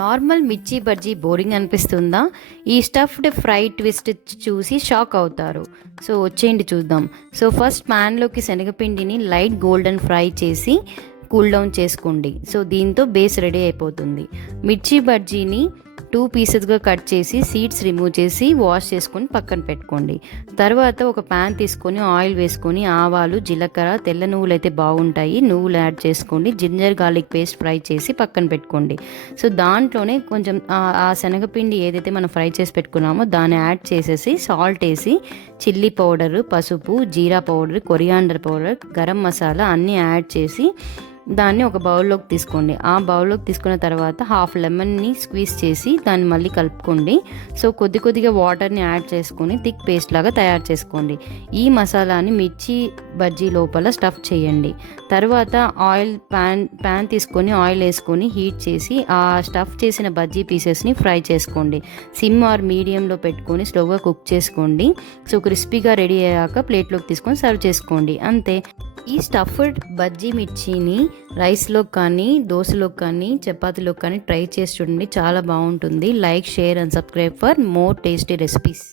Normal మిర్చి bajji boring అనిపిస్తుందా? ఈ స్టఫ్డ్ ఫ్రై ట్విస్ట్ చూసి షాక్ అవుతారు. సో వచ్చేయండి చూద్దాం. సో ఫస్ట్ ప్యాన్లోకి శనగపిండిని లైట్ గోల్డెన్ ఫ్రై చేసి కూల్ డౌన్ చేసుకోండి. సో దీంతో బేస్ రెడీ అయిపోతుంది. మిర్చి బజ్జీని 2 పీసెస్గా కట్ చేసి సీడ్స్ రిమూవ్ చేసి వాష్ చేసుకొని పక్కన పెట్టుకోండి. తర్వాత ఒక ప్యాన్ తీసుకొని ఆయిల్ వేసుకొని ఆవాలు, జీలకర్ర, తెల్ల నువ్వులు అయితే బాగుంటాయి, నువ్వులు యాడ్ చేసుకోండి. జింజర్ గార్లిక్ పేస్ట్ ఫ్రై చేసి పక్కన పెట్టుకోండి. సో దాంట్లోనే కొంచెం ఆ శనగపిండి ఏదైతే మనం ఫ్రై చేసి పెట్టుకున్నామో దాన్ని యాడ్ చేసేసి సాల్ట్ వేసి చిల్లీ పౌడరు, పసుపు, జీరా powder, coriander powder, garam masala అన్నీ యాడ్ చేసి దాన్ని ఒక బౌల్లోకి తీసుకోండి. ఆ బౌల్లోకి తీసుకున్న తర్వాత హాఫ్ లెమన్ని స్క్వీజ్ చేసి దాన్ని మళ్ళీ కలుపుకోండి. సో కొద్దిగా వాటర్ని యాడ్ చేసుకొని థిక్ పేస్ట్ లాగా తయారు చేసుకోండి. ఈ మసాలాని మిర్చి బజ్జీ లోపల స్టఫ్ చేయండి. తర్వాత ప్యాన్ తీసుకొని ఆయిల్ వేసుకొని హీట్ చేసి ఆ స్టఫ్ చేసిన బజ్జీ పీసెస్ని ఫ్రై చేసుకోండి. సిమ్ ఆర్ మీడియంలో పెట్టుకొని స్లోగా కుక్ చేసుకోండి. సో క్రిస్పీగా రెడీ అయ్యాక ప్లేట్లోకి తీసుకొని సర్వ్ చేసుకోండి. అంతే. ఈ స్టఫ్డ్ బజ్జీ మిర్చిని రైస్లో కానీ, దోశలో కానీ, చపాతీలో కానీ ట్రై చేసి చూడండి. చాలా బాగుంటుంది. Like, share and subscribe for more tasty recipes.